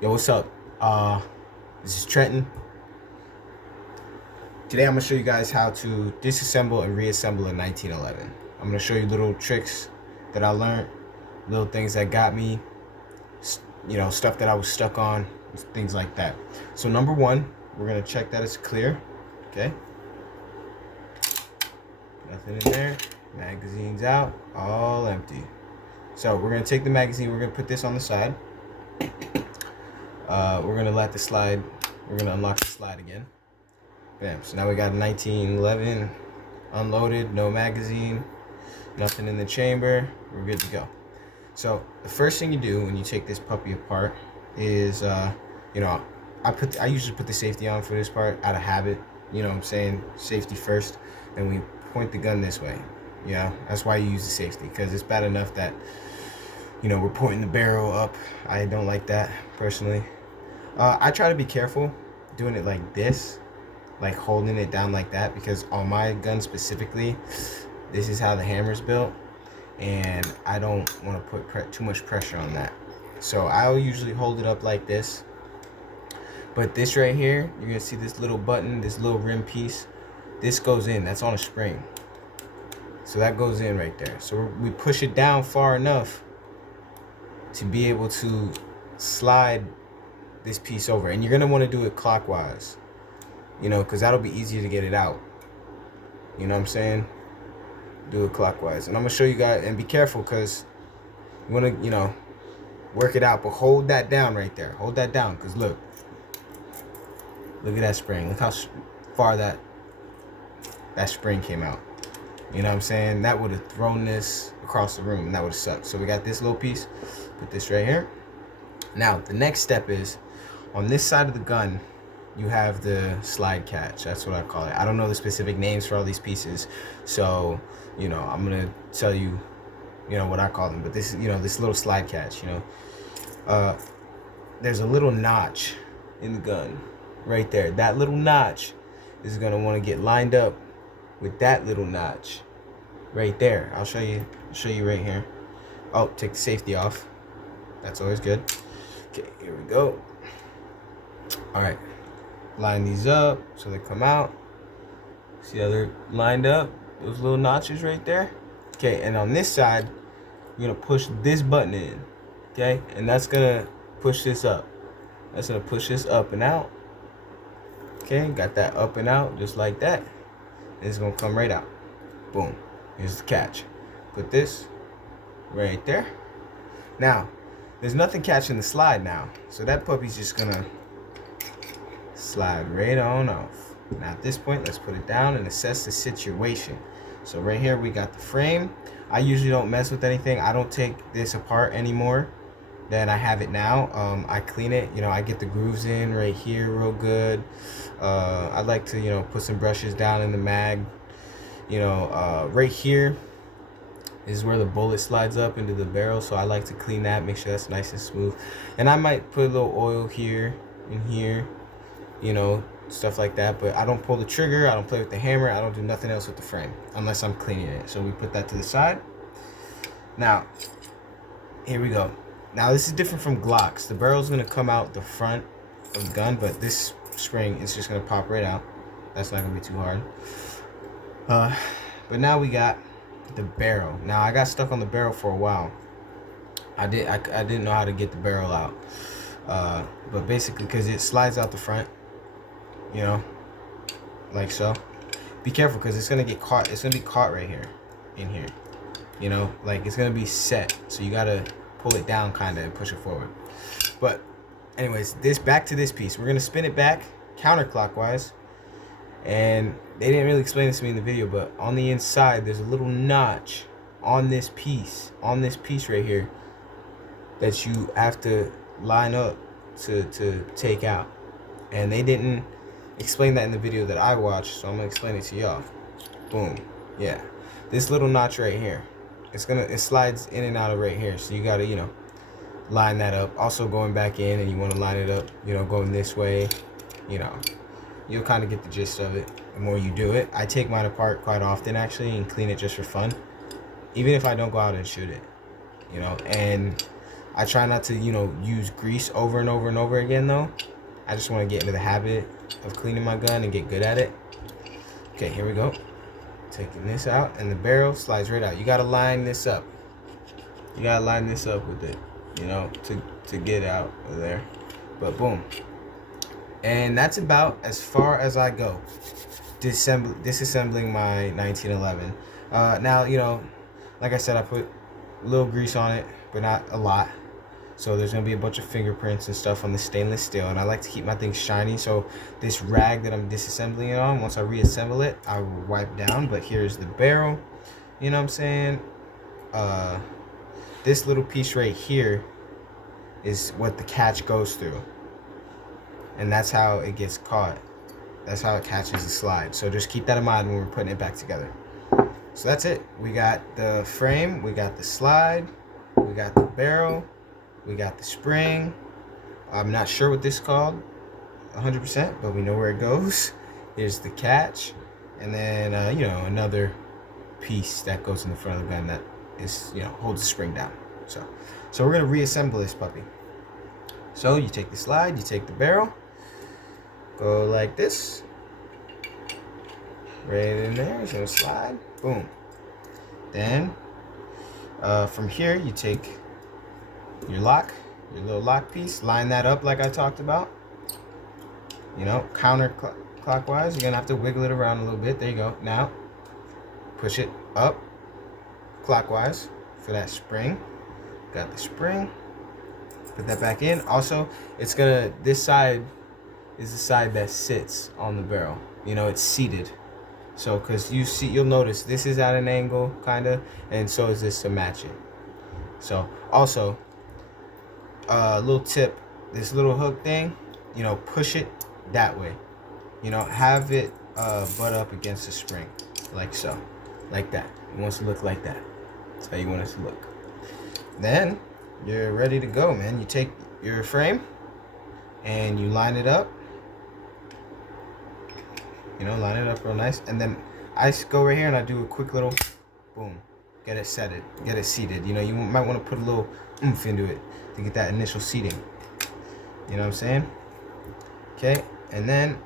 Yo, what's up? This is Trenton. Today I'm gonna show you guys how to disassemble and reassemble a 1911. I'm gonna show you little tricks that I learned, little things that got me, stuff that I was stuck on, things like that. So number one, we're gonna check that it's clear. Okay. Nothing in there. Magazine's out, all empty. So we're gonna take the magazine. We're gonna put this on the side. We're gonna let the slide. We're gonna unlock the slide again. Bam. So now we got a 1911 unloaded, no magazine, nothing in the chamber. We're good to go. So the first thing you do when you take this puppy apart is, I usually put the safety on for this part out of habit. You know what I'm saying? Safety first. Then we point the gun this way. Yeah, that's why you use the safety, because it's bad enough that we're pointing the barrel up. I don't like that personally. I try to be careful doing it like this, like holding it down like that, because on my gun specifically, this is how the hammer's built, and I don't want to put too much pressure on that. So I'll usually hold it up like this. But this right here, you're gonna see this little button, this little rim piece. This goes in. That's on a spring. So that goes in right there. So we push it down far enough to be able to slide this piece over, and you're gonna want to do it clockwise, because that'll be easier to get it out. You know what I'm saying? Do it clockwise, and I'm gonna show you guys. And be careful, because you want to work it out, but hold that down right there. Hold that down, because look at that spring. Look how far that spring came out. You know what I'm saying? That would have thrown this across the room, and that would have sucked. So we got this little piece. Put this right here. Now the next step is, on this side of the gun, you have the slide catch. That's what I call it. I don't know the specific names for all these pieces, so I'm gonna tell you, what I call them. But this, this little slide catch, there's a little notch in the gun right there. That little notch is gonna want to get lined up with that little notch right there. I'll show you right here. Oh, take the safety off. That's always good. Okay, here we go. All right, line these up so they come out. See how they're lined up? Those little notches right there. Okay, and on this side, you're gonna push this button in. Okay, and that's gonna push this up. That's gonna push this up and out. Okay, got that up and out just like that. And it's gonna come right out. Boom. Here's the catch. Put this right there. Now, there's nothing catching the slide now, so that puppy's just gonna slide right on off. Now at this point, let's put it down and assess the situation. So right here we got the frame. I usually don't mess with anything. I don't take this apart anymore than I have it now. I clean it. I get the grooves in right here real good. I like to put some brushes down in the mag. Right here is where the bullet slides up into the barrel, so I like to clean that, make sure that's nice and smooth. And I might put a little oil here and here, stuff like that. But I don't pull the trigger, I don't play with the hammer, I don't do nothing else with the frame unless I'm cleaning it. So we put that to the side. Now, here we go. Now this is different from Glocks. The barrel's gonna come out the front of the gun, but this spring is just gonna pop right out. That's not gonna be too hard. But now we got the barrel. Now I got stuck on the barrel for a while. I didn't know how to get the barrel out. But basically, because it slides out the front, like so. Be careful, because it's gonna get caught. It's gonna be caught right here, in here. Like it's gonna be set. So you gotta pull it down kinda and push it forward. But anyways, back to this piece. We're gonna spin it back counterclockwise. And they didn't really explain this to me in the video, but on the inside there's a little notch on this piece right here that you have to line up to take out. And they didn't explain that in the video that I watched, so I'm gonna explain it to y'all. Boom. Yeah, this little notch right here, it slides in and out of right here, so you gotta line that up. Also going back in, and you want to line it up going this way. You'll kind of get the gist of it the more you do it. I take mine apart quite often, actually, and clean it just for fun, even if I don't go out and shoot it. And I try not to, you know, use grease over and over and over again though. I just want to get into the habit of cleaning my gun and get good at it. Okay, here we go. Taking this out, and the barrel slides right out. You gotta line this up. You gotta line this up with it, you know, to get out of there. But boom. And that's about as far as I go disassembling my 1911. Now, you know, like I said, I put a little grease on it, but not a lot. So there's gonna be a bunch of fingerprints and stuff on the stainless steel, and I like to keep my things shiny. So this rag that I'm disassembling it on, once I reassemble it, I will wipe down. But here's the barrel. You know what I'm saying? This little piece right here is what the catch goes through, and that's how it gets caught. That's how it catches the slide. So just keep that in mind when we're putting it back together. So that's it. We got the frame, we got the slide, we got the barrel, we got the spring. I'm not sure what this is called 100%, but we know where it goes. Here's the catch, and then you know, another piece that goes in the front of the gun that is, you know, holds the spring down. So we're gonna reassemble this puppy. So you take the slide, you take the barrel, go like this, right in there. It's gonna slide, boom. Then from here you take your lock, your little lock piece, line that up like I talked about. You know, counterclockwise. You're gonna have to wiggle it around a little bit. There you go. Now push it up clockwise for that spring. Got the spring. Put that back in. Also, it's gonna, this side is the side that sits on the barrel. You know, it's seated. So, cause you'll notice this is at an angle, kinda, and so is this to match it. So, also, little tip, this little hook thing, you know, push it that way. You know, have it butt up against the spring, like so, like that. It wants to look like that. That's how you want it to look. Then you're ready to go, man. You take your frame and you line it up. You know, line it up real nice, and then I go right here and I do a quick little boom, get it seated. You know, you might want to put a little oomph into it to get that initial seating. You know what I'm saying? Okay, and then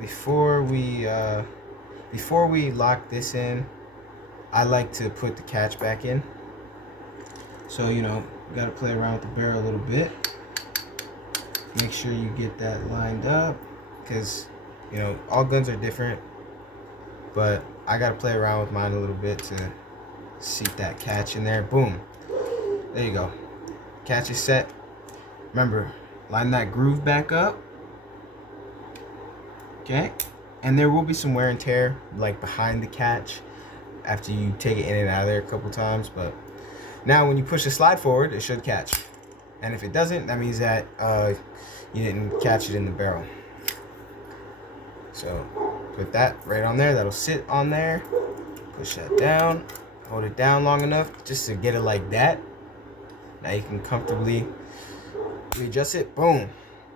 before we lock this in, I like to put the catch back in. So, you know, you gotta play around with the barrel a little bit. Make sure you get that lined up, because, you know, all guns are different, but I gotta play around with mine a little bit to seat that catch in there. Boom. There you go. Catch is set. Remember, line that groove back up. Okay? And there will be some wear and tear, like behind the catch, after you take it in and out of there a couple times, but now when you push the slide forward, it should catch. And if it doesn't, that means that you didn't catch it in the barrel. So put that right on there. That'll sit on there. Push that down. Hold it down long enough just to get it like that. Now you can comfortably readjust it. Boom.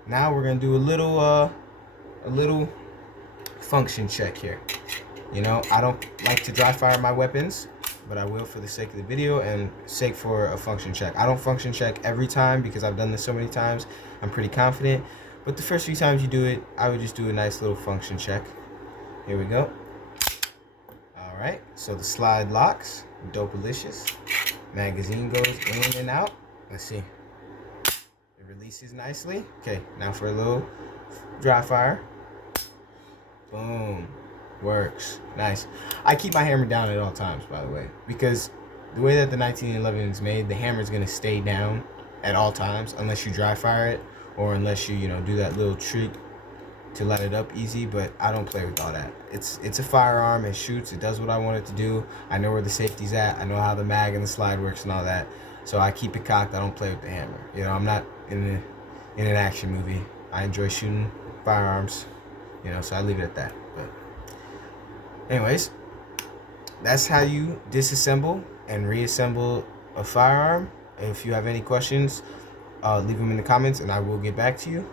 Now we're gonna do a little function check here. You know, I don't like to dry fire my weapons, but I will for the sake of the video and sake for a function check. I don't function check every time because I've done this so many times. I'm pretty confident, but the first few times you do it, I would just do a nice little function check. Here we go. All right, so the slide locks, dope-alicious. Magazine goes in and out. Let's see. It releases nicely. Okay, now for a little dry fire. Boom. Works. Nice. I keep my hammer down at all times, by the way, because the way that the 1911 is made, the hammer is going to stay down at all times unless you dry fire it, or unless you, you know, do that little trick to light it up easy. But I don't play with all that. It's a firearm. It shoots. It does what I want it to do. I know where the safety's at. I know how the mag and the slide works and all that. So I keep it cocked. I don't play with the hammer. You know, I'm not in an action movie. I enjoy shooting firearms. You know, so I leave it at that. But anyways, that's how you disassemble and reassemble a firearm. If you have any questions, leave them in the comments and I will get back to you.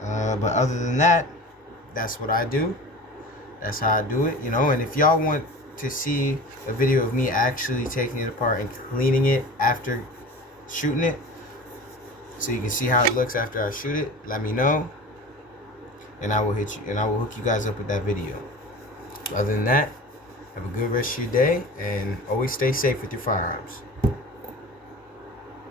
But other than that, that's what I do. That's how I do it, you know. And if y'all want to see a video of me actually taking it apart and cleaning it after shooting it, so you can see how it looks after I shoot it. Let me know, and I will hit you, and I will hook you guys up with that video. Other than that, have a good rest of your day, and always stay safe with your firearms.